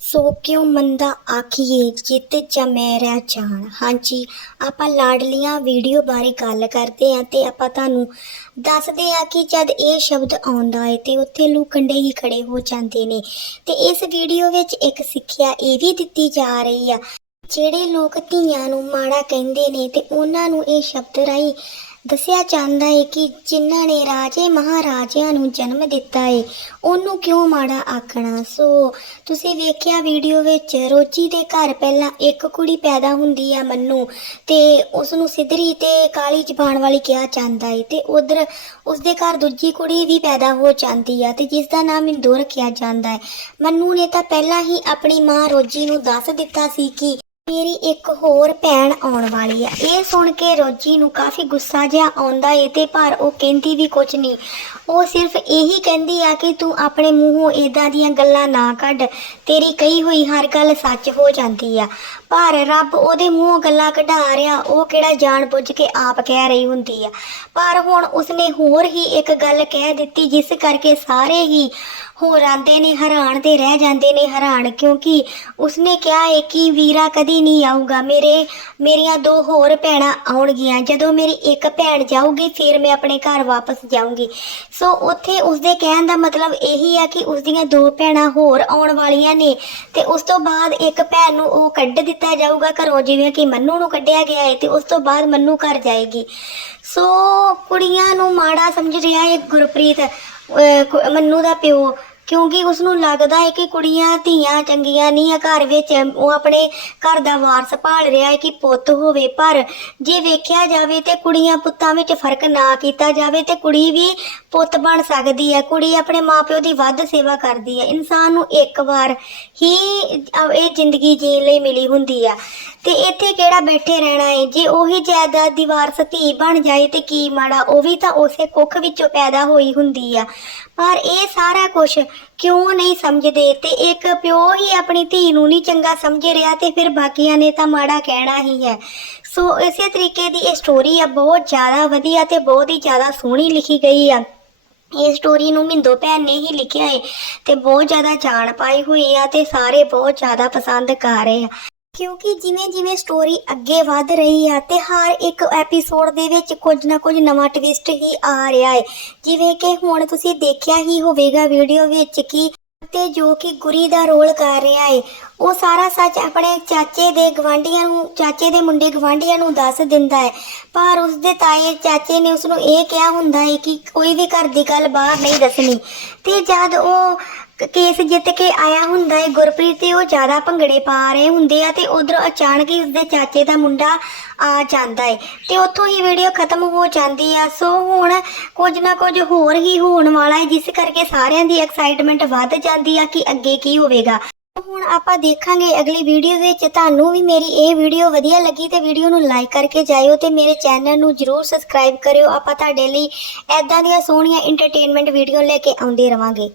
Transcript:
ਸੋ ਕਿਉਂ ਮੰਦਾ ਆਖੀਏ, ਜਿੱਤ ਜਮੈ ਰਹਿ ਜਾਣ। ਹਾਂਜੀ, ਆਪਾਂ ਲਾਡਲੀਆਂ ਵੀਡੀਓ ਬਾਰੇ ਗੱਲ ਕਰਦੇ ਆਂ ਤੇ ਆਪਾਂ ਤੁਹਾਨੂੰ ਦੱਸਦੇ ਆ ਕਿ ਜਦ ਇਹ ਸ਼ਬਦ ਆਉਂਦਾ ਹੈ ਤੇ ਉੱਥੇ ਲੂਕੰਡੇ ਹੀ ਖੜੇ ਹੋ ਜਾਂਦੇ ਨੇ। ਤੇ ਇਸ ਵੀਡੀਓ ਵਿੱਚ ਇੱਕ ਸਿੱਖਿਆ ਇਹ ਵੀ ਦਿੱਤੀ ਜਾ ਰਹੀ ਆ, ਜਿਹੜੇ ਲੋਕ ਧੀਆਂ ਨੂੰ ਮਾੜਾ ਕਹਿੰਦੇ ਨੇ ਤੇ ਉਹਨਾਂ ਨੂੰ ਇਹ ਸ਼ਬਦ ਰਾਹੀਂ ਦੱਸਿਆ ਜਾਂਦਾ ਹੈ ਕਿ ਜਿਨ੍ਹਾਂ ਨੇ ਰਾਜੇ ਮਹਾਰਾਜਿਆਂ ਨੂੰ ਜਨਮ ਦਿੱਤਾ ਹੈ ਉਹਨੂੰ ਕਿਉਂ ਮਾੜਾ ਆਖਣਾ? ਸੋ ਤੁਸੀਂ ਵੇਖਿਆ ਵੀਡੀਓ ਵਿੱਚ ਰੋਜੀ ਦੇ ਘਰ ਪਹਿਲਾਂ ਇੱਕ ਕੁੜੀ ਪੈਦਾ ਹੁੰਦੀ ਆ ਮੰਨੂ ਤੇ ਉਸ ਨੂੰ ਸਿੱਧਰੀ ਤੇ ਕਾਲੀ ਜ਼ਬਾਨ ਵਾਲੀ ਕਿਹਾ ਜਾਂਦਾ ਹੈ ਤੇ ਉਧਰ ਉਸ ਦੇ ਘਰ ਦੂਜੀ ਕੁੜੀ ਵੀ ਪੈਦਾ ਹੋ ਜਾਂਦੀ ਆ ਤੇ ਜਿਸ ਦਾ ਨਾਮ ਇੰਦੋ ਰੱਖਿਆ ਜਾਂਦਾ ਹੈ ਮੰਨੂ ਨੇ ਤਾਂ ਪਹਿਲਾਂ ਹੀ ਆਪਣੀ ਮਾਂ ਰੋਜੀ ਨੂੰ ਦੱਸ ਦਿੱਤਾ ਸੀ ਕਿ ਮੇਰੀ ਇੱਕ ਹੋਰ ਭੈਣ ਆਉਣ ਵਾਲੀ ਆ। ਇਹ ਸੁਣ ਕੇ ਰੋਜੀ ਨੂੰ ਕਾਫੀ ਗੁੱਸਾ ਜਿਹਾ ਆਉਂਦਾ ਏ ਤੇ ਪਰ ਉਹ ਕਹਿੰਦੀ ਵੀ ਕੁਝ ਨਹੀਂ ਉਹ ਸਿਰਫ ਇਹੀ ਕਹਿੰਦੀ ਆ ਕਿ ਤੂੰ ਆਪਣੇ ਮੂੰਹੋਂ ਏਦਾਂ ਦੀਆਂ ਗੱਲਾਂ ਨਾ ਕੱਢ। ਤੇਰੀ ਕਹੀ ਹੋਈ ਹਰ ਗੱਲ ਸੱਚ ਹੋ ਜਾਂਦੀ ਆ। ਪਰ ਰੱਬ ਉਹਦੇ ਮੂੰਹੋਂ ਗੱਲਾਂ ਕਢਾ ਰਿਹਾ, ਉਹ ਕਿਹੜਾ ਜਾਣ ਬੁੱਝ ਕੇ ਆਪ ਕਹਿ ਰਹੀ ਹੁੰਦੀ ਆ। ਪਰ ਹੁਣ ਉਸਨੇ ਹੋਰ ਹੀ ਇੱਕ ਗੱਲ ਕਹਿ ਦਿੱਤੀ, ਜਿਸ ਕਰਕੇ ਸਾਰੇ ਹੀ ਹੋ ਜਾਂਦੇ ਨੇ, ਹੈਰਾਨ ਤੇ ਰਹਿ ਜਾਂਦੇ ਨੇ ਹੈਰਾਨ। ਕਿਉਂਕਿ ਉਸਨੇ ਕਿਹਾ ਹੈ ਕਿ ਵੀਰਾ ਕਦੀ ਨਹੀਂ ਆਊਗਾ। ਮੇਰੇ, ਮੇਰੀਆਂ ਦੋ ਹੋਰ ਭੈਣਾਂ ਆਉਣਗੀਆਂ। ਜਦੋਂ ਮੇਰੀ ਇੱਕ ਭੈਣ ਜਾਊਗੀ, ਫਿਰ ਮੈਂ ਆਪਣੇ ਘਰ ਵਾਪਸ ਜਾਊਂਗੀ। ਸੋ ਉੱਥੇ ਉਸਦੇ ਕਹਿਣ ਦਾ ਮਤਲਬ ਇਹੀ ਆ ਕਿ ਉਸਦੀਆਂ ਦੋ ਭੈਣਾਂ ਹੋਰ ਆਉਣ ਵਾਲੀਆਂ ਨੇ ਤੇ ਉਸ ਤੋਂ ਬਾਅਦ ਇੱਕ ਭੈਣ ਨੂੰ ਉਹ ਕੱਢ ਦਿੱਤਾ ਜਾਊਗਾ ਘਰੋਂ, ਜਿਵੇਂ ਕਿ ਮੰਨੂ ਨੂੰ ਕੱਢਿਆ ਗਿਆ ਹੈ ਤੇ ਉਸ ਤੋਂ ਬਾਅਦ ਮੰਨੂ ਘਰ ਜਾਏਗੀ। ਸੋ ਕੁੜੀਆਂ ਨੂੰ ਮਾੜਾ ਸਮਝ ਰਿਹਾ ਹੈ ਗੁਰਪ੍ਰੀਤ, ਅਹ ਮੰਨੂ ਦਾ ਪਿਓ। ਕਿਉਂਕਿ ਉਸ ਨੂੰ ਲੱਗਦਾ ਹੈ ਕਿ ਕੁੜੀਆਂ ਧੀਆਂ ਚੰਗੀਆਂ ਨਹੀਂ ਆ। ਘਰ ਵਿੱਚ ਉਹ ਆਪਣੇ ਘਰ ਦਾ ਵਾਰਸ ਭਾਲ ਰਿਹਾ ਹੈ ਕਿ ਪੁੱਤ ਹੋਵੇ, ਪਰ ਜੇ ਵੇਖਿਆ ਜਾਵੇ ਤੇ ਕੁੜੀਆਂ ਪੁੱਤਾਂ ਵਿੱਚ ਫ਼ਰਕ ਨਾ ਕੀਤਾ ਜਾਵੇ ਤੇ ਕੁੜੀ ਵੀ ਪੁੱਤ ਬਣ ਸਕਦੀ ਹੈ। ਕੁੜੀ ਆਪਣੇ ਮਾਪਿਓ ਦੀ ਵੱਧ ਸੇਵਾ ਕਰਦੀ ਹੈ। ਇਨਸਾਨ ਨੂੰ ਇੱਕ ਵਾਰ ਹੀ ਇਹ ਜ਼ਿੰਦਗੀ ਜੀਣ ਲਈ ਮਿਲੀ ਹੁੰਦੀ ਆ। ਤੇ ਇੱਥੇ ਕਿਹੜਾ ਬੈਠੇ ਰਹਿਣਾ ਹੈ ਜੇ ਉਹੀ ਜਾਇਦਾਦ ਦੀ ਵਾਰਸ ਧੀ ਬਣ ਜਾਏ ਤੇ ਕੀ ਮਾੜਾ? ਉਹ ਵੀ ਤਾਂ ਉਸੇ ਕੁੱਖ ਵਿੱਚੋਂ ਪੈਦਾ ਹੋਈ ਹੁੰਦੀ ਆ। ਪਰ ਇਹ ਸਾਰਾ ਕੁਝ ਕਿਉਂ ਨਹੀਂ ਸਮਝਦੇ? ਤੇ ਇੱਕ ਪਿਓ ਹੀ ਆਪਣੀ ਧੀ ਨੂੰ ਨਹੀਂ ਚੰਗਾ ਸਮਝ ਰਿਹਾ ਤੇ ਫਿਰ ਬਾਕੀਆਂ ਨੇ ਤਾਂ ਮਾੜਾ ਕਹਿਣਾ ਹੀ ਹੈ। ਸੋ ਇਸੇ ਤਰੀਕੇ ਦੀ ਇਹ ਸਟੋਰੀ ਆ, ਬਹੁਤ ਜ਼ਿਆਦਾ ਵਧੀਆ ਤੇ ਬਹੁਤ ਹੀ ਜ਼ਿਆਦਾ ਸੋਹਣੀ ਲਿਖੀ ਗਈ ਆ। ਇਹ ਸਟੋਰੀ ਨੂੰ ਮਿੰਦੋ ਭੈਣ ਨੇ ਹੀ ਲਿਖਿਆ ਹੈ ਤੇ ਬਹੁਤ ਜ਼ਿਆਦਾ ਜਾਣ ਪਾਈ ਹੋਈ ਆ ਤੇ ਸਾਰੇ ਬਹੁਤ ਜ਼ਿਆਦਾ ਪਸੰਦ ਕਰ ਰਹੇ ਆ। ਕਿਉਂਕਿ ਜਿਵੇਂ ਜਿਵੇਂ ਸਟੋਰੀ ਅੱਗੇ ਵਧ ਰਹੀ ਆ ਤੇ ਹਰ ਇੱਕ ਐਪੀਸੋਡ ਦੇ ਵਿੱਚ ਕੁਝ ਨਾ ਕੁਝ ਨਵਾਂ ਟਵਿਸਟ ਹੀ ਆ ਰਿਹਾ ਹੈ ਜਿਵੇਂ ਕਿ ਹੁਣ ਤੁਸੀਂ ਦੇਖਿਆ ਹੀ ਹੋਵੇਗਾ ਵੀਡੀਓ ਵਿੱਚ ਕਿ ਤੇ ਜੋ ਕਿ ਗੁਰੀ ਦਾ ਰੋਲ ਕਰ ਰਿਹਾ ਹੈ ਉਹ ਸਾਰਾ ਸੱਚ ਆਪਣੇ ਚਾਚੇ ਦੇ ਗਵਾਂਢੀਆਂ ਨੂੰ, ਚਾਚੇ ਦੇ ਮੁੰਡੇ ਗਵਾਂਢੀਆਂ ਨੂੰ ਦੱਸ ਦਿੰਦਾ ਹੈ ਪਰ ਉਸਦੇ ਤਾਏ, ਚਾਚੇ ਨੇ ਉਸ ਨੂੰ ਇਹ ਕਿਹਾ ਹੁੰਦਾ ਹੈ ਕਿ ਕੋਈ ਵੀ ਘਰ ਦੀ ਗੱਲ ਬਾਹਰ ਨਹੀਂ ਦੱਸਣੀ। ਤੇ ਜਦ ਉਹ ਕੇਸ ਜਿੱਤ ਕੇ ਆਇਆ ਹੁੰਦਾ ਹੈ ਗੁਰਪ੍ਰੀਤ ਤੇ ਉਹ ਜ਼ਿਆਦਾ ਭੰਗੜੇ ਪਾ ਰਹੇ ਹੁੰਦੇ ਆ ਤੇ ਉਧਰ ਅਚਾਨਕ ਹੀ ਉਸਦੇ ਚਾਚੇ ਦਾ ਮੁੰਡਾ ਆ ਜਾਂਦਾ ਹੈ ਤੇ ਉੱਥੋਂ ਹੀ ਵੀਡੀਓ ਖਤਮ ਹੋ ਜਾਂਦੀ ਆ। ਸੋ ਹੁਣ ਕੁਝ ਨਾ ਕੁਝ ਹੋਰ ਹੀ ਹੋਣ ਵਾਲਾ ਹੈ ਜਿਸ ਕਰਕੇ ਸਾਰਿਆਂ ਦੀ ਐਕਸਾਈਟਮੈਂਟ ਵੱਧ ਜਾਂਦੀ ਆ ਕਿ ਅੱਗੇ ਕੀ ਹੋਵੇਗਾ। ਹੁਣ ਆਪਾਂ ਦੇਖਾਂਗੇ ਅਗਲੀ ਵੀਡੀਓ ਵਿੱਚ। ਤੁਹਾਨੂੰ ਵੀ ਮੇਰੀ ਇਹ ਵੀਡੀਓ ਵਧੀਆ ਲੱਗੀ ਤੇ ਵੀਡੀਓ ਨੂੰ ਲਾਈਕ ਕਰਕੇ ਜਾਇਓ ਤੇ ਮੇਰੇ ਚੈਨਲ ਨੂੰ ਜਰੂਰ ਸਬਸਕ੍ਰਾਈਬ ਕਰਿਓ। ਆਪਾਂ ਤੁਹਾਡੇ ਲਈ ਐਦਾਂ ਦੀਆਂ ਸੋਹਣੀਆਂ ਐਂਟਰਟੇਨਮੈਂਟ ਵੀਡੀਓ ਲੈ ਕੇ ਆਉਂਦੇ ਰਵਾਂਗੇ।